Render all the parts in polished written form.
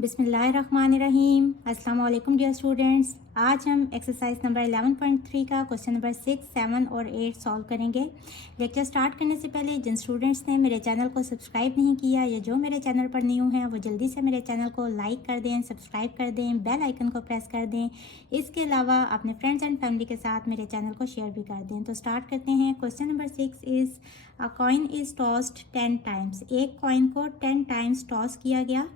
बिस्मिल्लाहिर्रहमानिर्रहीम। अस्सलाम वालेकुम डियर स्टूडेंट्स। आज हम एक्सरसाइज नंबर 11.3 का क्वेश्चन नंबर 6, 7 और 8 सॉल्व करेंगे। लेक्चर स्टार्ट करने से पहले जिन स्टूडेंट्स ने मेरे चैनल को सब्सक्राइब नहीं किया या जो मेरे चैनल पर न्यू हैं वो जल्दी से मेरे चैनल को लाइक कर दें, सब्सक्राइब कर दें, बेल आइकन को प्रेस कर दें। इसके अलावा अपने फ्रेंड्स एंड फैमिली के साथ मेरे चैनल को शेयर भी कर दें। तो स्टार्ट करते हैं। Question number 6 is a coin is tossed 10 times. एक कॉइन को 10 टाइम्स टॉस किया गया।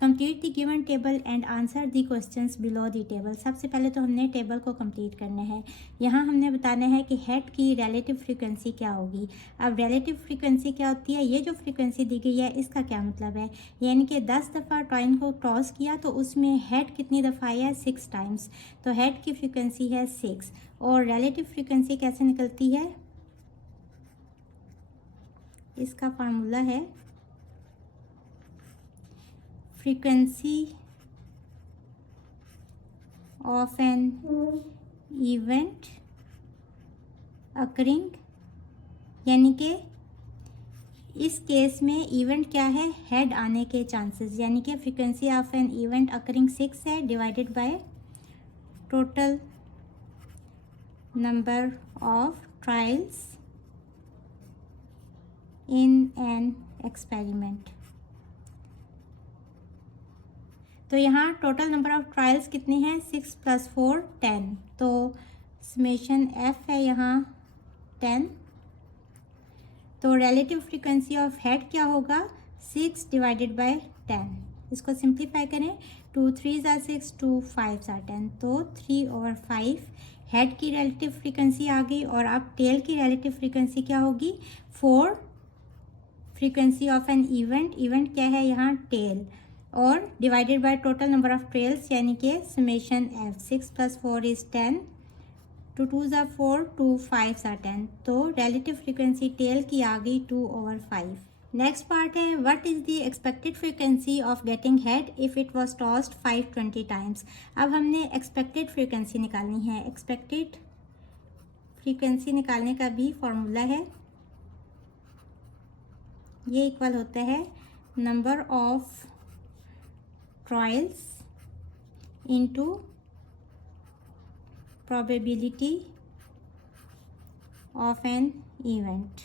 Complete the given table and answer the questions below the table. सबसे पहले तो हमने टेबल को कंप्लीट करना है। यहाँ हमने बताना है कि हेड की रिलेटिव फ्रीक्वेंसी क्या होगी। अब रिलेटिव फ्रीक्वेंसी क्या होती है, ये जो फ्रीक्वेंसी दी गई है इसका क्या मतलब है, यानी कि 10 दफ़ा कॉइन को टॉस किया तो उसमें हेड कितनी दफ़ा आई है, 6 टाइम्स। तो हेड की फ्रीक्वेंसी है 6। और रिलेटिव फ्रीक्वेंसी कैसे निकलती है, इसका फार्मूला है frequency of an event occurring, यानी कि इस केस में इवेंट क्या है, हेड आने के चांसेस, यानी कि frequency of an event occurring 6 है divided by total number of trials in an experiment. तो यहाँ टोटल नंबर ऑफ ट्रायल्स कितने हैं, 6 + 4 10। तो समेशन एफ है यहाँ 10। तो रिलेटिव फ्रीक्वेंसी ऑफ हेड क्या होगा, 6 डिवाइडेड बाय 10। इसको सिंप्लीफाई करें, 2 3 = 6, 2 5 = 10। तो 3/5 हेड की रिलेटिव फ्रीक्वेंसी आ गई। और अब टेल की रिलेटिव फ्रीक्वेंसी क्या होगी, 4 frequency of an event, event क्या है यहाँ टेल, और divided by total number of trails, यानी कि समेशन एफ। 6 + 4 = 10, 2 2 = 4, 2 5 = 10। तो रिलेटिव फ्रीक्वेंसी टेल की आ गई 2/5। नेक्स्ट पार्ट है, what is the expected frequency of getting head if it was tossed 520 times. अब हमने एक्सपेक्टेड फ्रीक्वेंसी निकालनी है। एक्सपेक्टेड फ्रीक्वेंसी निकालने का भी फॉर्मूला है, ये इक्वल होता है number of trials into probability of an event।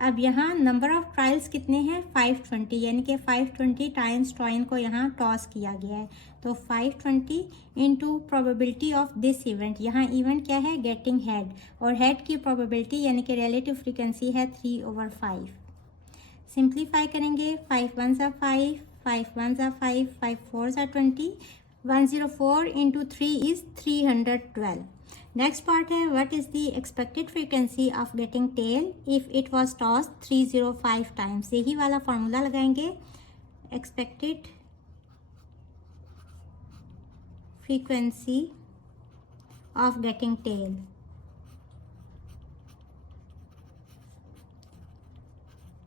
अब यहाँ नंबर ऑफ ट्रायल्स कितने हैं, 520, यानी कि 520 टाइम्स कॉइन को यहाँ टॉस किया गया है। तो 520 into probability of this event, यहाँ इवेंट क्या है, गेटिंग हेड, और हेड की प्रोबेबिलिटी यानी कि रिलेटिव फ्रीक्वेंसी है 3/5। सिंप्लीफाई करेंगे, 5 1 = 5, 5 1 = 5, 5 4 = 20, 104 इंटू 3 इज 312। नेक्स्ट पार्ट है, what is the expected frequency of getting tail if it was toss 305 times. यही वाला फॉर्मूला लगाएंगे, expected frequency of getting tail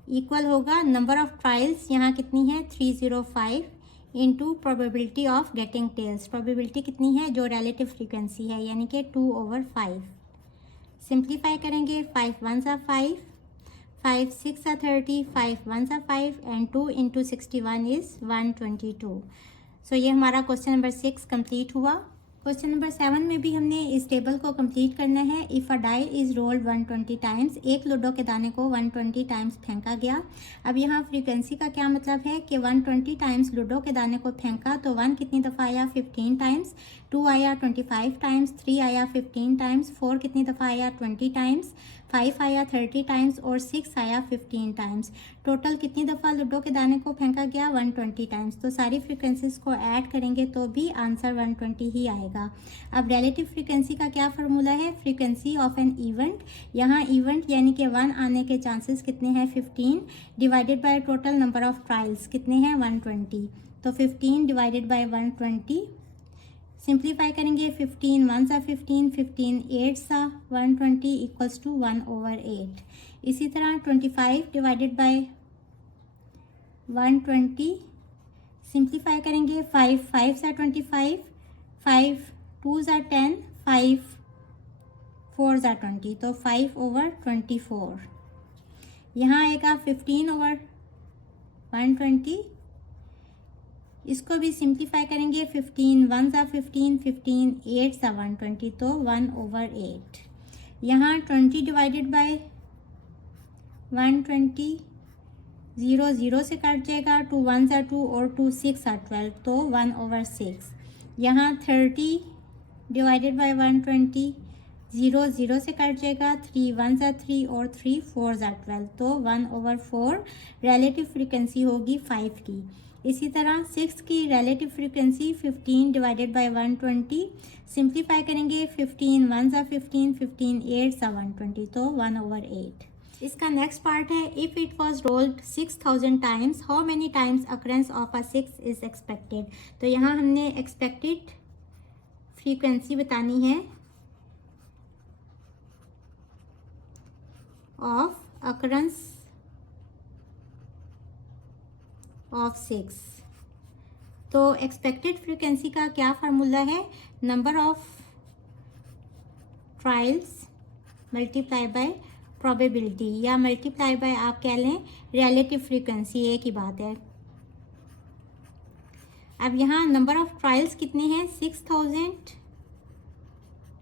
equal होगा नंबर ऑफ ट्रायल्स, यहाँ कितनी है 305, into probability of getting tails, probability कितनी है जो रिलेटिव फ्रीक्वेंसी है, यानी कि 2/5। सिंप्लीफाई करेंगे, 5 1 = 5, 5 6 = 30, 5 1 = 5 एंड 2 इंटू 61 इज 122। सो ये हमारा क्वेश्चन नंबर 6 कंप्लीट हुआ। क्वेश्चन नंबर 7 में भी हमने इस टेबल को कंप्लीट करना है। If a die is rolled 120 times, एक लूडो के दाने को 120 टाइम्स फेंका गया। अब यहाँ फ्रीक्वेंसी का क्या मतलब है कि 120 टाइम्स लूडो के दाने को फेंका तो 1 कितनी दफ़ा आया, 15 टाइम्स, 2 आया 25 टाइम्स, 3 आया 15 टाइम्स, 4 कितनी दफ़ा आया 20 टाइम्स, 5 आया 30 टाइम्स और 6 आया 15 टाइम्स। टोटल कितनी दफ़ा लूडो के दाने को फेंका गया, 120 टाइम्स। तो सारी फ्रीक्वेंसीज को ऐड करेंगे तो भी आंसर 120 ही आएगा। अब रिलेटिव फ्रीक्वेंसी का क्या फार्मूला है, फ्रीक्वेंसी ऑफ एन इवेंट, यहाँ इवेंट यानी कि 1 आने के चांसेस कितने हैं, 15, divided by total number of trials कितने हैं, 120। तो 15 डिवाइडेड बाय 120, सिंप्लीफाई करेंगे, 15 1 = 15, 15 8 = 120 इक्वल्स टू 1/8। इसी तरह 25 डिवाइडेड बाय 120, सिंप्लीफाई करेंगे, 5 5 = 25, 5 2 = 10, 5 4 = 20, तो 5/24। यहाँ आएगा 15/120 इसको भी सिंप्लीफाई करेंगे, 15 1 ज़ा 15, 15 8 ज़ा 120, तो 1/8। यहाँ 20 डिवाइडेड बाय 120, 0 0 से कट जाएगा, 2 1 ज़ा 2 और 2 6 ज़ा 12, तो 1/6। यहाँ 30 डिवाइडेड बाय 120, 0 0 से कट जाएगा, 3 1 ज़ा 3 और 3 4 ज़ा 12, तो 1/4 रिलेटिव फ्रीक्वेंसी होगी 5 की। इसी तरह 6 की relative frequency 15 divided by 120, simplify करेंगे, 15 1 ज़ा 15, 15 8 ज़ा 120, तो 1/8। इसका नेक्स्ट पार्ट है, if it was rolled 6000 times how many times occurrence of a 6 is expected. तो यहाँ हमने एक्सपेक्टेड फ्रीक्वेंसी बतानी है ऑफ अकरेंस ऑफ 6। तो एक्सपेक्टेड फ्रीक्वेंसी का क्या फार्मूला है, number of trials multiply by probability, या मल्टीप्लाई बाय आप कह लें रिलेटिव फ्रीक्वेंसी, एक ही बात है। अब यहाँ नंबर ऑफ ट्रायल्स कितने हैं, 6000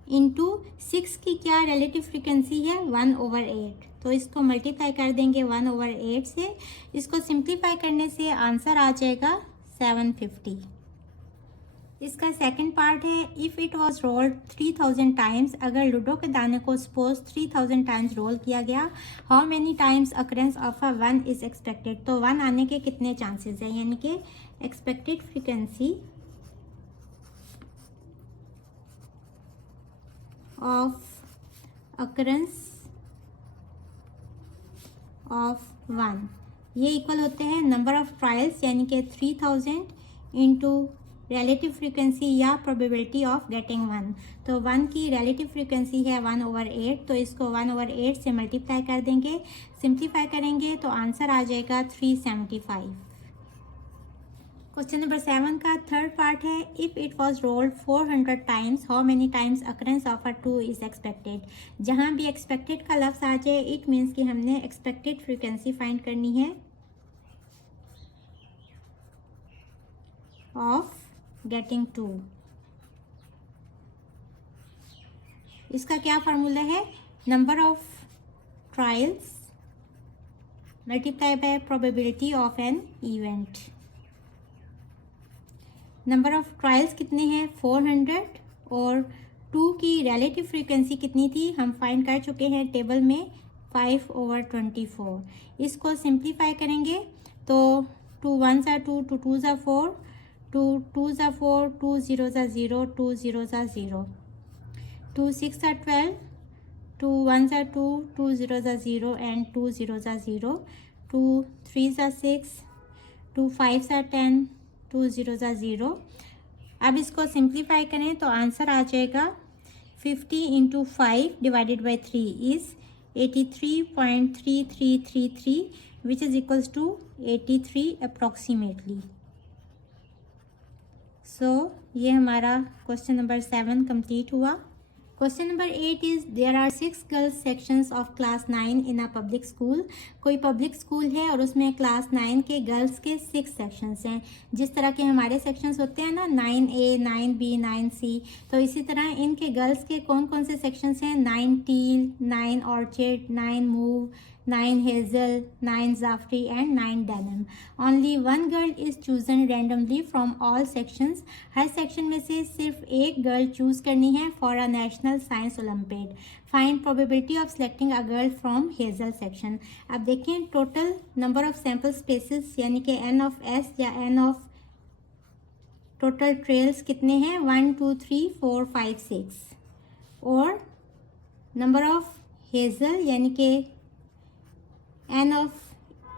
इंटू 6 की क्या रिलेटिव फ्रीक्वेंसी है, 1/8। तो इसको मल्टीप्लाई कर देंगे 1/8 से, इसको सिंप्लीफाई करने से आंसर आ जाएगा 750। इसका सेकंड पार्ट है, if it was rolled 3000 times, अगर लूडो के दाने को सपोज 3000 टाइम्स रोल किया गया, how many times occurrence of a 1 is expected. तो 1 आने के कितने चांसेस हैं, यानी कि expected frequency of occurrence of 1, ये इक्वल होते हैं नंबर ऑफ ट्रायल्स यानी कि 3000 इंटू रिलेटिव फ्रीक्वेंसी या प्रोबेबिलिटी ऑफ गेटिंग 1। तो 1 की रिलेटिव फ्रीक्वेंसी है 1/8, तो इसको 1/8 से मल्टीप्लाई कर देंगे, सिंप्लीफाई करेंगे तो आंसर आ जाएगा 375। क्वेश्चन नंबर 7 का थर्ड पार्ट है, if it was rolled 400 times how many times occurrence of a 2 is expected. जहाँ भी एक्सपेक्टेड का लफ्ज़ आ जाए इट मीन्स कि हमने एक्सपेक्टेड फ्रीक्वेंसी फाइंड करनी है ऑफ गेटिंग 2। इसका क्या फार्मूला है, number of trials multiply by probability of an event. Number of trials कितने हैं, 400, और 2 की रिलेटिव फ्रीक्वेंसी कितनी थी हम फाइंड कर चुके हैं टेबल में, 5/24। इसको सिंप्लीफाई करेंगे तो 2 1 ज़ा 2, 2 2 ज़ा 4, 2 2 ज़ा 4, 2 0 ज़ा 0, 2 0 ज़ा 0, 2 6 ज़ा 12, 2 1 ज़ा 2, 2 0 ज़ा 0 एंड 2 0 ज़ा 0, 2 3 ज़ा 6, 2 5 ज़ा 10, 2 0 ज़ा 0। अब इसको सिंप्लीफाई करें तो आंसर आ जाएगा 50 into 5 divided by 3 is 83.3333 which is equals to 83 approximately. So ये हमारा क्वेश्चन नंबर 7 कंप्लीट हुआ। Question number 8 is there are 6 girls sections of class 9 in a public school. कोई पब्लिक स्कूल है और उसमें क्लास 9 के गर्ल्स के 6 सेक्शंस हैं। जिस तरह के हमारे सेक्शंस होते हैं ना, 9A 9B 9C, तो इसी तरह इनके गर्ल्स के कौन कौन से सेक्शंस हैं, 9 टील, 9 ऑर्चिड, 9 मूव, 9 हेजल, 9 जाफरी and 9 denim. Only 1 girl is chosen randomly from all sections. हर सेक्शन में से सिर्फ एक गर्ल चूज करनी है for a national science olympiad. Find probability of selecting a girl from hazel section. अब देखें total number of sample spaces यानी कि n ऑफ s या n ऑफ टोटल ट्रेल्स कितने हैं, 1 2 3 4 5 6, और नंबर ऑफ हेजल यानी कि n ऑफ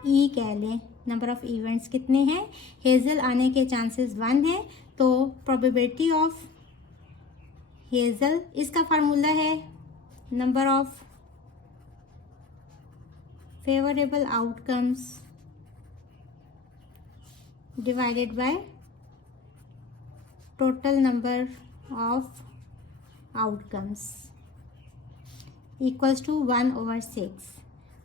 e कह लें, नंबर ऑफ इवेंट्स कितने हैं, हेजल आने के चांसेस 1 है, तो प्रोबेबिलिटी ऑफ हेजल, इसका फार्मूला है number of favourable outcomes divided by total number of outcomes equals to 1/6।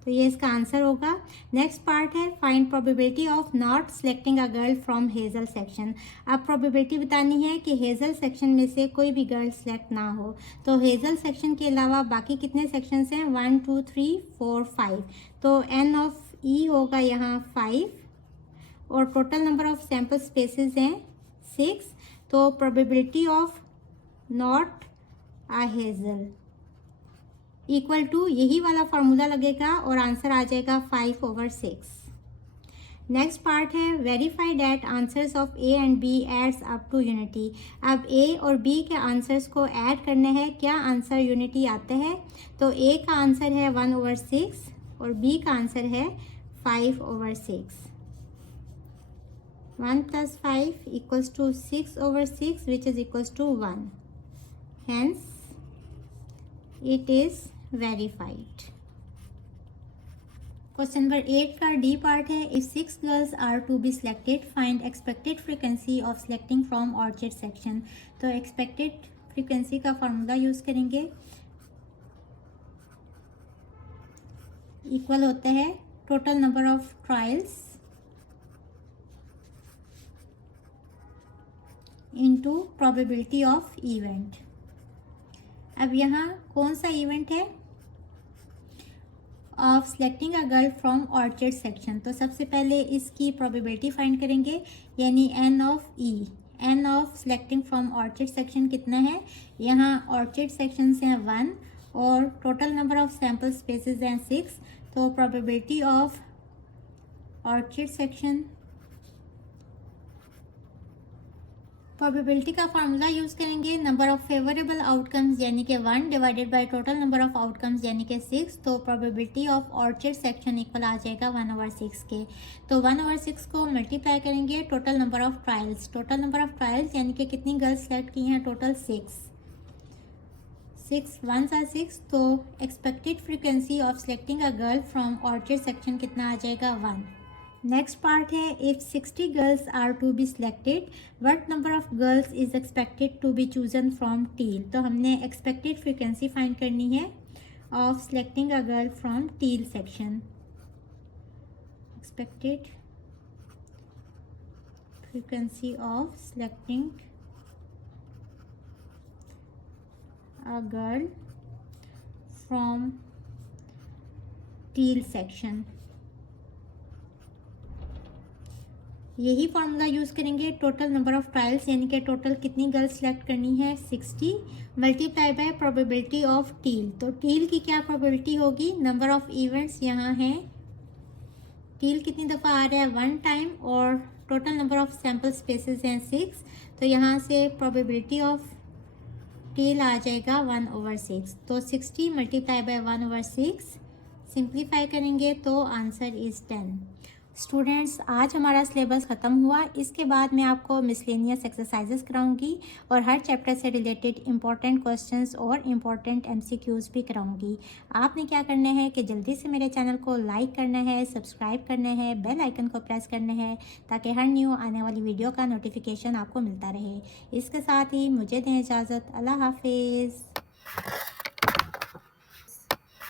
तो तो ये इसका आंसर होगा। नेक्स्ट पार्ट है find probability of not selecting a girl from hazel section. अब प्रोबेबिलिटी बतानी है कि हेजल सेक्शन में से कोई भी गर्ल सेलेक्ट ना हो। तो हेजल सेक्शन के अलावा बाकी कितने सेक्शंस हैं? 1 2 3 4 5। तो एन ऑफ ई होगा यहाँ 5 और total number of sample spaces हैं 6। तो probability of not a hazel equal to यही वाला फॉर्मूला लगेगा और आंसर आ जाएगा 5/6। नेक्स्ट पार्ट है verify that answers of A and B adds up to unity. अब ए और बी के आंसर्स को ऐड करने हैं, क्या आंसर यूनिटी आते हैं? तो ए का आंसर है 1/6 और बी का आंसर है 5/6। 1 + 5 = 6/6 which is equals to 1. Hence, it is verified. Question number 8 का डी पार्ट है if 6 girls are to be selected find expected frequency of selecting from orchid section. तो एक्सपेक्टेड फ्रीक्वेंसी का formula use करेंगे, equal होता है total number of trials into probability of event. अब यहाँ कौन सा इवेंट है? Of selecting a girl from orchid section. तो सबसे पहले इसकी प्रोबेबिलिटी फाइंड करेंगे, यानी N of E. N of selecting from orchid section कितना है? यहाँ ऑर्चिड सेक्शन से हैं 1 और total number of sample spaces हैं 6। तो probability of orchid section, probability का फार्मूला यूज करेंगे नंबर ऑफ फेवरेबल आउटकम्स यानी कि 1 divided by total number of outcomes यानी कि 6। तो probability of orchid section equal आ जाएगा 1/6 के। तो 1/6 को मल्टीप्लाई करेंगे total number of trials. Total number of trials यानी कि कितनी गर्ल्स सेलेक्ट की हैं? टोटल 6। 6 1 + 6। तो expected frequency of selecting a girl from orchid section कितना आ जाएगा? 1। नेक्स्ट पार्ट है if 60 girls are to be selected what number of girls is expected to be chosen from teal. तो हमने expected frequency find करनी है of selecting a girl from teal section. Expected frequency of selecting a girl from teal section, यही formula use करेंगे total number of trials यानी कि total कितनी girls select करनी है 60 multiply by probability of teal. तो टील की क्या प्रोबेबिलिटी होगी? नंबर ऑफ इवेंट्स यहाँ है, टील कितनी दफ़ा आ रहा है? 1 टाइम और total number of sample spaces हैं 6। तो यहाँ से प्रोबेबिलिटी ऑफ टील आ जाएगा 1/6। तो 60 मल्टीप्लाई बाय 1/6 सिंप्लीफाई करेंगे तो आंसर इज़ 10। स्टूडेंट्स, आज हमारा सिलेबस ख़त्म हुआ। इसके बाद मैं आपको मिसलेनियस एक्सरसाइजेस कराऊंगी और हर चैप्टर से रिलेटेड इंपॉर्टेंट क्वेश्चंस और इम्पॉर्टेंट MCQs भी कराऊंगी। आपने क्या करना है कि जल्दी से मेरे चैनल को लाइक करना है, सब्सक्राइब करना है, बेल आइकन को प्रेस करना है ताकि हर न्यू आने वाली वीडियो का नोटिफिकेशन आपको मिलता रहे। इसके साथ ही मुझे दें इजाज़त। अल्लाह हाफिज़।